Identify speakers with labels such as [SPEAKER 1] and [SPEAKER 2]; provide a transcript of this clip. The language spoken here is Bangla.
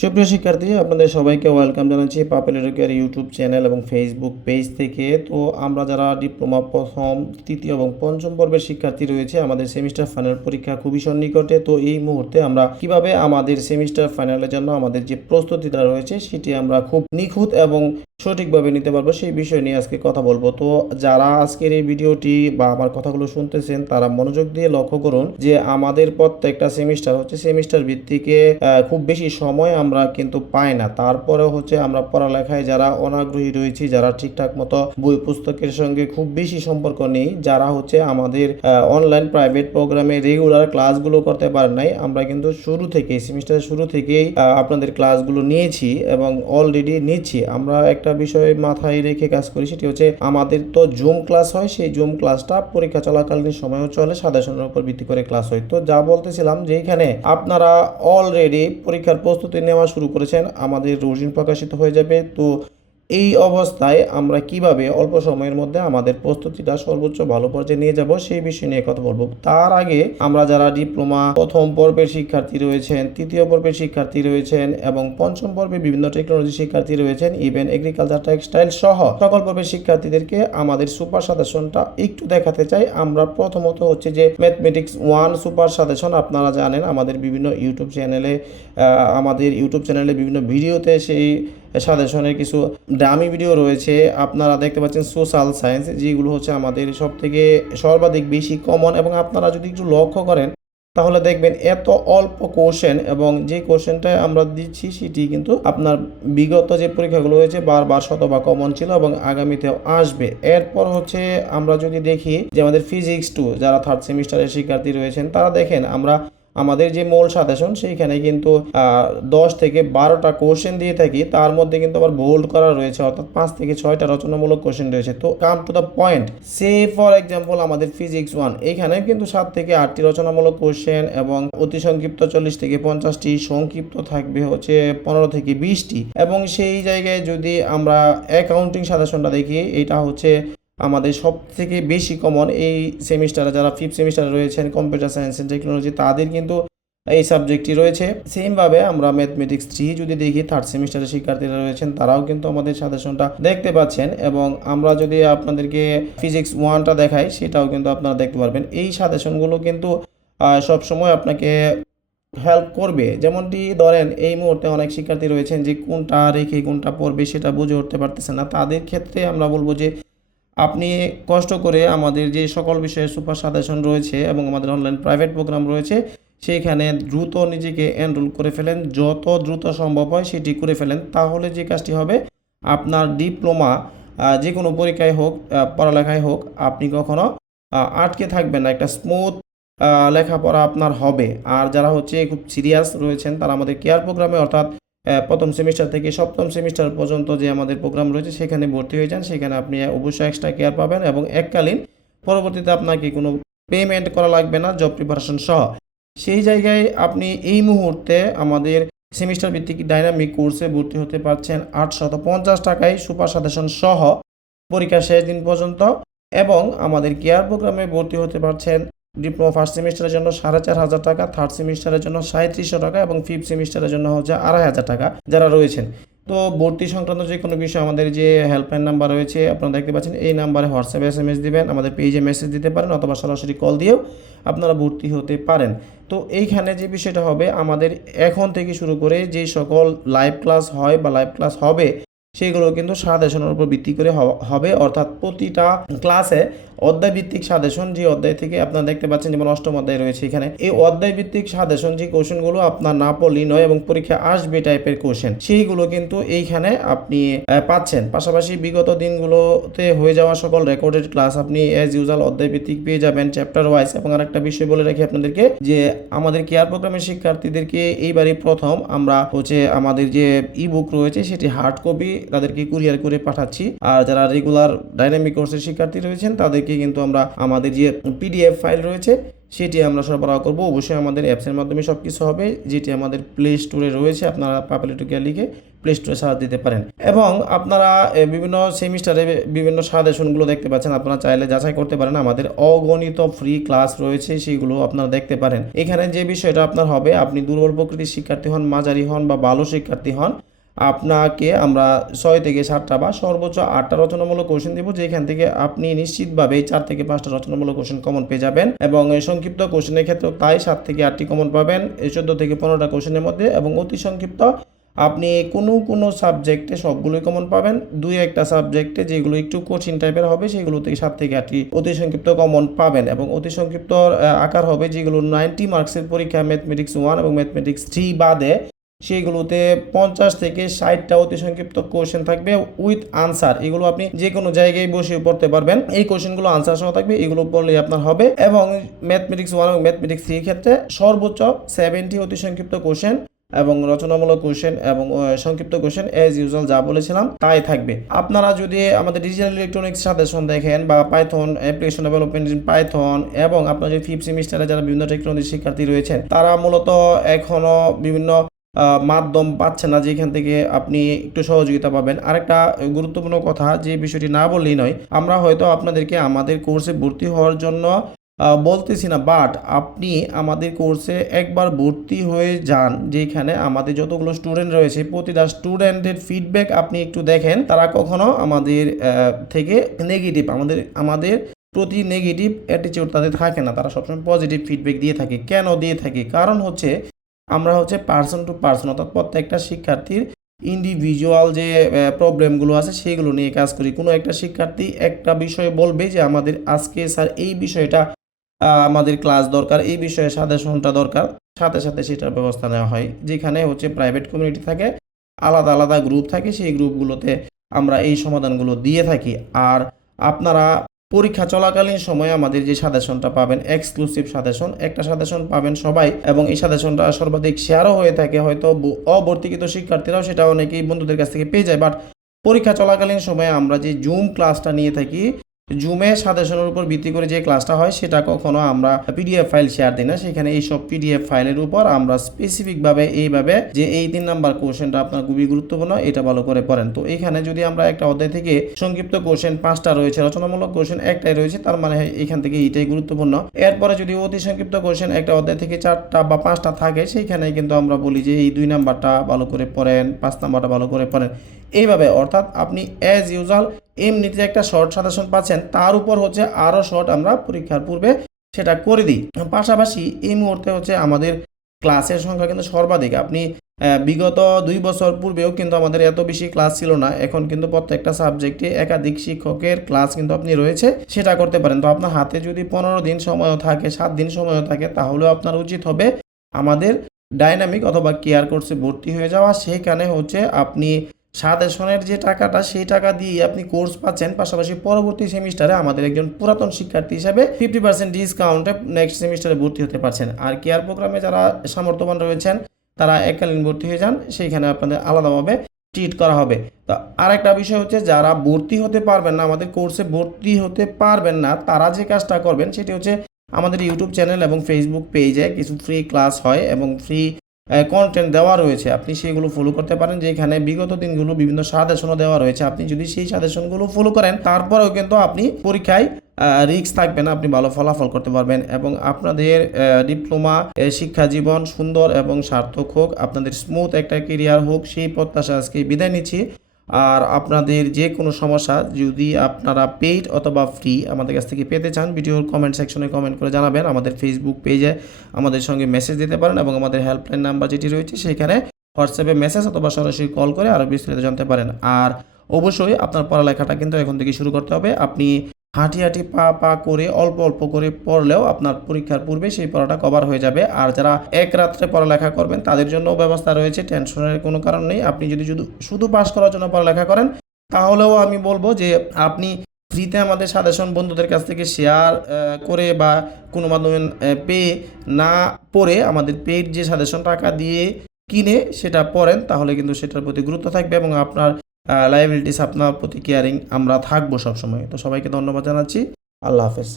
[SPEAKER 1] সুপ্রিয় শিক্ষার্থী, আপনাদের সবাইকে ওয়েলকাম জানাচ্ছি পাপেল এডুকেয়ার ইউটিউব চ্যানেল এবং ফেসবুক পেজ থেকে। তো আমরা যারা ডিপ্লোমা প্রথম তৃতীয় এবং পঞ্চম পর্বের শিক্ষার্থী রয়েছে, আমাদের সেমিস্টার ফাইনাল পরীক্ষা খুবই সন্নিকটে। তো এই মুহূর্তে আমরা কীভাবে আমাদের সেমিস্টার ফাইনালের জন্য আমাদের যে প্রস্তুতিটা রয়েছে, সেটি আমরা খুব নিখুঁত এবং সঠিকভাবে নিতে পারব, সেই বিষয় নিয়ে আজকে কথা বলব। তো যারা আজকের এই ভিডিওটি বা আমার কথাগুলো শুনতেছেন, তারা মনোযোগ দিয়ে লক্ষ্য করুন যে আমাদের প্রত্যেকটা সেমিস্টার হচ্ছে সেমিস্টার ভিত্তিকে খুব বেশি সময় আমরা কিন্তু পাই না। তারপরে হচ্ছে আমরা পড়ালেখায় যারা অনাগ্রহী রয়েছি, যারা ঠিকঠাক মতো বই পুস্তকের সঙ্গে খুব বেশি সম্পর্ক নেই, যারা হচ্ছে আমাদের অনলাইন প্রাইভেট প্রোগ্রামে রেগুলার ক্লাসগুলো করতে পারেন নাই, আমরা কিন্তু শুরু থেকেই সেমিস্টারের শুরু থেকেই আপনাদের ক্লাসগুলো নিয়েছি এবং অলরেডি নিচ্ছি। আমরা একটা বিষয় মাথায় রেখে কাজ করি, সেটি হচ্ছে আমাদের তো জুম ক্লাস হয়, সেই জুম ক্লাসটা পরীক্ষা চলাকালীন সময়ও চলে সাজেশনের উপর ভিত্তি করে ক্লাস হয়। তো যা বলতেছিলাম যে এখানে আপনারা অলরেডি পরীক্ষার প্রস্তুতি নেওয়া শুরু করেছেন। আমাদের রোজিন প্রকাশিত হয়ে যাবে। তো এই অবস্থায় আমরা কীভাবে অল্প সময়ের মধ্যে আমাদের প্রস্তুতিটা সর্বোচ্চ ভালো পর্যায়ে নিয়ে যাব সেই বিষয় নিয়ে কথা বলব। তার আগে আমরা যারা ডিপ্লোমা, প্রথম পর্বের শিক্ষার্থী রয়েছেন, তৃতীয় পর্বের শিক্ষার্থী রয়েছেন এবং পঞ্চম পর্বে বিভিন্ন টেকনোলজি শিক্ষার্থী রয়েছেন ইভেন এগ্রিকালচার টেক্সটাইল সহ সকল পর্বের শিক্ষার্থীদেরকে আমাদের সুপার সাজেশনটা একটু দেখাতে চাই। আমরা প্রথমত হচ্ছে যে ম্যাথমেটিক্স ওয়ান সুপার সাজেশন আপনারা জানেন, আমাদের বিভিন্ন ইউটিউব চ্যানেলে আমাদের ইউটিউব চ্যানেলে বিভিন্ন ভিডিওতে সেই সাজেশনের কিছু ডামি ভিডিও রয়েছে। আপনারা দেখতে পাচ্ছেন সোশ্যাল সায়েন্স যেগুলো হচ্ছে আমাদের সব থেকে সর্বাধিক বেশি কমন এবং আপনারা যদি একটু লক্ষ্য করেন, তাহলে দেখবেন এত অল্প কোশ্চেন এবং যে কোশ্চেনটা আমরা দিচ্ছি, সেটি কিন্তু আপনার বিগত যে পরীক্ষাগুলো হয়েছে, বারবার শতভাগ কমন ছিল এবং আগামীতেও আসবে। এরপর হচ্ছে আমরা যদি দেখি যে আমাদের ফিজিক্স টু যারা থার্ড সেমিস্টারের শিক্ষার্থী রয়েছেন, তারা দেখেন আমরা আমাদের যে মূল সাজেশন, সেইখানে কিন্তু দশ থেকে বারোটা কোশ্চেন দিয়ে থাকি। তার মধ্যে কিন্তু আবার বোল্ড করা রয়েছে, অর্থাৎ পাঁচ থেকে ছয়টা রচনামূলক কোশ্চেন রয়েছে। তো come to the point say for example আমাদের ফিজিক্স ওয়ান এখানে কিন্তু সাত থেকে আটটি রচনামূলক কোশ্চেন এবং অতি সংক্ষিপ্ত চল্লিশ থেকে পঞ্চাশটি, সংক্ষিপ্ত থাকবে হচ্ছে পনেরো থেকে বিশটি। এবং সেই জায়গায় যদি আমরা অ্যাকাউন্টিং সাজেশনটা দেখি, এটা হচ্ছে আমাদের সব থেকে বেশি কমন এই সেমিস্টারে যারা ফিফথ সেমিস্টারে রয়েছেন কম্পিউটার সায়েন্স অ্যান্ড টেকনোলজি তাদের কিন্তু এই সাবজেক্টটি রয়েছে। সেমভাবে আমরা ম্যাথমেটিক্স থ্রি যদি দেখি থার্ড সেমিস্টারের শিক্ষার্থীরা রয়েছেন, তারাও কিন্তু আমাদের সাজেশনটা দেখতে পাচ্ছেন এবং আমরা যদি আপনাদেরকে ফিজিক্স ওয়ানটা দেখাই, সেটাও কিন্তু আপনারা দেখতে পারবেন। এই সাজেশনগুলো কিন্তু সবসময় আপনাকে হেল্প করবে। যেমনটি ধরেন, এই মুহূর্তে অনেক শিক্ষার্থী রয়েছেন যে কোনটা রেখে কোনটা পড়বে সেটা বুঝে উঠতে পারতেছে না। তাদের ক্ষেত্রে আমরা বলব যে আপনি কষ্ট করে আমাদের যে সকল বিষয়ে সুপার সাজেশন রয়েছে এবং আমাদের অনলাইন প্রাইভেট প্রোগ্রাম রয়েছে, সেইখানে দ্রুত নিজেকে এনরোল করে ফেলেন। যত দ্রুত সম্ভব হয় সেটি করে ফেলেন। তাহলে যে কাজটি হবে, আপনার ডিপ্লোমা যে কোনো পরীক্ষায় হোক পড়ালেখায় হোক, আপনি কখনো আটকে থাকবেন না। একটা স্মুথ লেখাপড়া আপনার হবে। আর যারা হচ্ছে খুব সিরিয়াস রয়েছেন, তারা আমাদের কেয়ার প্রোগ্রামে অর্থাৎ প্রথম সেমিস্টার থেকে সপ্তম সেমিস্টার পর্যন্ত যে আমাদের প্রোগ্রাম রয়েছে, সেখানে ভর্তি হয়ে যান। সেখানে আপনি অবশ্যই এক্সট্রা কেয়ার পাবেন এবং এককালীন পরবর্তীতে আপনাকে কোনো পেমেন্ট করা লাগবে না জব প্রিপারেশন সহ। সেই জায়গায় আপনি এই মুহূর্তে আমাদের সেমিস্টার ভিত্তিক ডাইনামিক কোর্সে ভর্তি হতে পারছেন আটশত পঞ্চাশ টাকায় সুপার সাজেশন সহ। পরীক্ষার শেষ দিন পর্যন্ত এবং আমাদের কেয়ার প্রোগ্রামে ভর্তি হতে পারছেন ডিপ্লোমা ফার্স্ট সেমিস্টারের জন্য সাড়ে চার হাজার টাকা, থার্ড সেমিস্টারের জন্য সাঁত্রিশশো টাকা এবং ফিফথ সেমিস্টারের জন্য হচ্ছে আড়াই হাজার টাকা যারা রয়েছেন। তো ভর্তি সংক্রান্ত যে কোনো বিষয় আমাদের যে হেল্পলাইন নাম্বার রয়েছে, আপনারা দেখতে পাচ্ছেন এই নাম্বারে হোয়াটসঅ্যাপে এস এম এস দিবেন, আমাদের পেজে মেসেজ দিতে পারেন অথবা সরাসরি কল দিয়েও আপনারা ভর্তি হতে পারেন। তো এইখানে যে বিষয়টা হবে, আমাদের এখন থেকে শুরু করে যে সকল লাইভ ক্লাস হয় বা লাইভ ক্লাস হবে সেগুলো কিন্তু সাজেশনের উপর ভিত্তি করে হবে। অর্থাৎ প্রতিটা ক্লাসে অধ্যায় ভিত্তিক সাজেশন যে অধ্যায় থেকে আপনারা দেখতে পাচ্ছেন, যেমন অষ্টম অধ্যায় রয়েছে এখানে, এই অধ্যায় ভিত্তিক সাজেশন যে কোশ্চেনগুলো আপনার না পড়লেই নয় এবং পরীক্ষা আসবে টাইপের কোশ্চেন, সেইগুলো কিন্তু এইখানে আপনি পাচ্ছেন। পাশাপাশি বিগত দিনগুলোতে হয়ে যাওয়া সকল রেকর্ডেড ক্লাস আপনি অ্যাজ ইউজাল অধ্যায় ভিত্তিক পেয়ে যাবেন চ্যাপ্টার ওয়াইজ এবং আরেকটা বিষয় বলে রাখি আপনাদেরকে যে আমাদের কেয়ার প্রোগ্রামের শিক্ষার্থীদেরকে এইবারই প্রথম আমরা হচ্ছে আমাদের যে ই বুক রয়েছে, সেটি হার্ড কপি তাদেরকে কুরিয়ার করে পাঠাচ্ছি। আর যারা রেগুলার ডাইনামিক কোর্সের শিক্ষার্থী রয়েছেন, তাদেরকে কিন্তু আমরা আমাদের যে পিডিএফ ফাইল রয়েছে, সেটি আমরা সরবরাহ করব। অবশ্যই আমাদের অ্যাপসের মাধ্যমে সব কিছু হবে, যেটি আমাদের প্লে স্টোরে রয়েছে। আপনারা পাপালিটুকিয়া লিখে প্লে স্টোরে সাহায্য দিতে পারেন। এবং আপনারা বিভিন্ন সেমিস্টারে বিভিন্ন সাজেশনগুলো দেখতে পাচ্ছেন। আপনারা চাইলে যাচাই করতে পারেন। আমাদের অগণিত ফ্রি ক্লাস রয়েছে, সেগুলো আপনারা দেখতে পারেন। এখানে যে বিষয়টা আপনার হবে, আপনি দুর্বল প্রকৃতির শিক্ষার্থী হন, মাঝারি হন বা ভালো শিক্ষার্থী হন আপনাকে আমরা ছয় থেকে সাতটা বা সর্বোচ্চ আটটা রচনামূলক কোশ্চেন দেবো, যেখান থেকে আপনি নিশ্চিতভাবে চার থেকে পাঁচটা রচনামূলক কোশ্চেন কমন পেয়ে যাবেন এবং সংক্ষিপ্ত কোশ্চেনের ক্ষেত্রেও তাই সাত থেকে আটটি কমন পাবেন চোদ্দ থেকে পনেরোটা কোশ্চেনের মধ্যে এবং অতি সংক্ষিপ্ত আপনি কোনো কোনো সাবজেক্টে সবগুলোই কমন পাবেন, দুই একটা সাবজেক্টে যেগুলো একটু কঠিন টাইপের হবে, সেগুলো থেকে সাত থেকে আটটি অতি সংক্ষিপ্ত কমন পাবেন এবং অতি সংক্ষিপ্ত আকার হবে যেগুলো নাইনটি মার্কসের পরীক্ষা ম্যাথমেটিক্স ওয়ান এবং ম্যাথমেটিক্স থ্রি বাদে সেইগুলোতে পঞ্চাশ থেকে ষাটটা অতি সংক্ষিপ্ত কোশ্চেন থাকবে উইথ আনসার এগুলো আপনি যে কোনো জায়গায় বসে পড়তে পারবেন। এই কোয়েশ্চেনগুলো আনসার সহ থাকবে। এগুলো পড়লে আপনার হবে। এবং ম্যাথমেটিক্স ওয়ান এবং ম্যাথমেটিক্স থ্রির ক্ষেত্রে সর্বোচ্চ সেভেন্টি অতি সংক্ষিপ্ত কোশ্চেন এবং রচনামূলক কোশ্চেন এবং সংক্ষিপ্ত কোশ্চেন এজ ইউজুয়াল যা বলেছিলাম তাই থাকবে। আপনারা যদি আমাদের ডিজিটাল ইলেকট্রনিক্স সাজেশন দেখেন বা পাইথন অ্যাপ্লিকেশন ডেভেলপমেন্ট পাইথন এবং আপনার যে ফিফথ সেমিস্টারে যারা বিভিন্ন টেকনোলজি শিক্ষার্থী রয়েছেন, তারা মূলত এখনও বিভিন্ন মাধ্যম পাচ্ছে না যেখান থেকে আপনি একটু সহযোগিতা পাবেন। আরেকটা গুরুত্বপূর্ণ কথা, যে বিষয়টি না বললেই নয়, আমরা হয়তো আপনাদেরকে আমাদের কোর্সে ভর্তি হওয়ার জন্য বলতেছি না বাট আপনি আমাদের কোর্সে একবার ভর্তি হয়ে যান, যেখানে আমাদের যতগুলো স্টুডেন্ট রয়েছে, প্রতিটা স্টুডেন্টের ফিডব্যাক আপনি একটু দেখেন, তারা কখনো আমাদের থেকে নেগেটিভ আমাদের আমাদের প্রতি নেগেটিভ অ্যাটিচিউড তাদের থাকে না। তারা সবসময় পজিটিভ ফিডব্যাক দিয়ে থাকে। কেন দিয়ে থাকে? কারণ হচ্ছে আমরা হচ্ছে পার্সন টু পার্সন অর্থাৎ প্রত্যেকটা শিক্ষার্থীর ইন্ডিভিজুয়াল যে প্রবলেমগুলো আছে সেগুলো নিয়ে কাজ করি। কোনো একটা শিক্ষার্থী একটা বিষয়ে বলবে যে, আমাদের আজকে স্যার এই বিষয়টা আমাদের ক্লাস দরকার, এই বিষয়ে সাজেশনটা দরকার। সাথে সাথে সেটার ব্যবস্থা নেওয়া হয়, যেখানে হচ্ছে প্রাইভেট কমিউনিটি থাকে, আলাদা আলাদা গ্রুপ থাকে, সেই গ্রুপগুলোতে আমরা এই সমাধানগুলো দিয়ে থাকি। আর আপনারা পরীক্ষা চলাকালীন সময়ে আমাদের যে সাজেশনটা পাবেন এক্সক্লুসিভ সাজেশন, একটা সাজেশন পাবেন সবাই এবং এই সাজেশনটা সর্বাধিক শেয়ারও হয়ে থাকে হয়তো অবর্তিকিত শিক্ষার্থীরাও সেটা অনেকেই বন্ধুদের কাছ থেকে পেয়ে যায়। বাট পরীক্ষা চলাকালীন সময়ে আমরা যে জুম ক্লাসটা নিয়ে থাকি জুমে সাজেশনের উপর ভিত্তি করে যে ক্লাসটা হয়, সেটা কখনো আমরা পিডিএফ ফাইল শেয়ার দিই না। সেখানে এই সব পিডিএফ ফাইলের উপর আমরা স্পেসিফিকভাবে এইভাবে যে এই তিন নাম্বার কোশ্চেনটা আপনার খুবই গুরুত্বপূর্ণ, এটা ভালো করে পড়েন। তো এখানে যদি আমরা একটা অধ্যায় থেকে সংক্ষিপ্ত কোশ্চেন পাঁচটা রয়েছে, রচনামূলক কোশ্চেন একটাই রয়েছে, তার মানে এখান থেকে এইটাই গুরুত্বপূর্ণ। এরপরে যদি অতি সংক্ষিপ্ত কোশ্চেন একটা অধ্যায় থেকে চারটা বা পাঁচটা থাকে সেইখানে কিন্তু আমরা বলি যে এই দুই নাম্বারটা ভালো করে পড়েন, পাঁচ নাম্বারটা ভালো করে পড়েন। এইভাবে, অর্থাৎ আপনি অ্যাজ ইউজুয়াল এমনিতে একটা শর্ট সাজেশন পাচ্ছেন, তার উপর হচ্ছে আরও শর্ট আমরা পরীক্ষার পূর্বে সেটা করে দিই। পাশাপাশি এই মুহূর্তে হচ্ছে আমাদের ক্লাসের সংখ্যা কিন্তু সর্বাধিক। আপনি বিগত দুই বছর পূর্বেও কিন্তু আমাদের এত বেশি ক্লাস ছিল না। এখন কিন্তু প্রত্যেকটা সাবজেক্টে একাধিক শিক্ষকের ক্লাস কিন্তু আপনি রয়েছে, সেটা করতে পারেন। তো আপনার হাতে যদি পনেরো দিন সময়ও থাকে, সাত দিন সময়ও থাকে, তাহলেও আপনার উচিত হবে আমাদের ডাইনামিক অথবা কেয়ার কোর্সে ভর্তি হয়ে যাওয়া। সেখানে হচ্ছে আপনি সাজেশনের যে টাকাটা, সেই টাকা দিয়ে আপনি কোর্স পাচ্ছেন। পাশাপাশি পরবর্তী সেমিস্টারে আমাদের একজন পুরাতন শিক্ষার্থী হিসেবে ফিফটি পার্সেন্ট ডিসকাউন্টে নেক্সট সেমিস্টারে ভর্তি হতে পারছেন। আর কেয়ার প্রোগ্রামে যারা সামর্থ্যবান রয়েছেন, তারা এককালীন ভর্তি হয়ে যান। সেইখানে আপনাদের আলাদাভাবে ট্রিট করা হবে। তো আরেকটা বিষয় হচ্ছে, যারা ভর্তি হতে পারবেন না, আমাদের কোর্সে ভর্তি হতে পারবেন না, তারা যে কাজটা করবেন, সেটি হচ্ছে আমাদের ইউটিউব চ্যানেল এবং ফেসবুক পেজে কিছু ফ্রি ক্লাস হয় এবং ফ্রি কন্টেন্ট দেওয়া রয়েছে। আপনি সেইগুলো ফলো করতে পারেন যেখানে বিগত দিনগুলো বিভিন্ন সাজেশনও দেওয়া রয়েছে। আপনি যদি সেই সাজেশনগুলো ফলো করেন, তারপরেও কিন্তু আপনি পরীক্ষায় রিক্স থাকবেন না, আপনি ভালো ফলাফল করতে পারবেন এবং আপনাদের ডিপ্লোমা শিক্ষা জীবন সুন্দর এবং সার্থক হোক। আপনাদের স্মুথ একটা কেরিয়ার হোক, সেই প্রত্যাশা আজকে বিদায় নিচ্ছি। আর আপনাদের যে কোনো সমস্যা যদি আপনারা পেইড অথবা ফ্রি আমাদের কাছ থেকে পেতে চান ভিডিওর কমেন্ট সেকশনে কমেন্ট করে জানাবেন, আমাদের ফেসবুক পেজে আমাদের সঙ্গে মেসেজ দিতে পারেন এবং আমাদের হেল্পলাইন নাম্বার যেটি রয়েছে সেখানে হোয়াটসঅ্যাপে মেসেজ অথবা সরাসরি কল করে আরও বিস্তারিত জানতে পারেন। আর অবশ্যই আপনার পড়ালেখাটা কিন্তু এখন থেকে শুরু করতে হবে। আপনি হাঁটি হাঁটি পা পা করে অল্প অল্প করে পড়লেও আপনার পরীক্ষার পূর্বে সেই পড়াটা কভার হয়ে যাবে। আর যারা এক রাত্রে পড়ালেখা করবেন, তাদের জন্য ব্যবস্থা রয়েছে টেনশনের কোনো কারণ নেই। আপনি যদি শুধু শুধু পাস করার জন্য পড়ালেখা করেন, তাহলেও আমি বলব যে আপনি ফ্রিতে আমাদের সাজেশন বন্ধুদের কাছ থেকে শেয়ার করে বা কোনো মাধ্যমে পেয়ে না পড়ে আমাদের পেড যে সাজেশন টাকা দিয়ে কিনে সেটা পড়েন, তাহলে কিন্তু সেটার প্রতি গুরুত্ব থাকবে এবং আপনার লাইবিলিটিস আপনার প্রতি কেয়ারিং আমরা থাকব সবসময়। তো সবাইকে ধন্যবাদ জানাচ্ছি। আল্লাহ হাফেজ।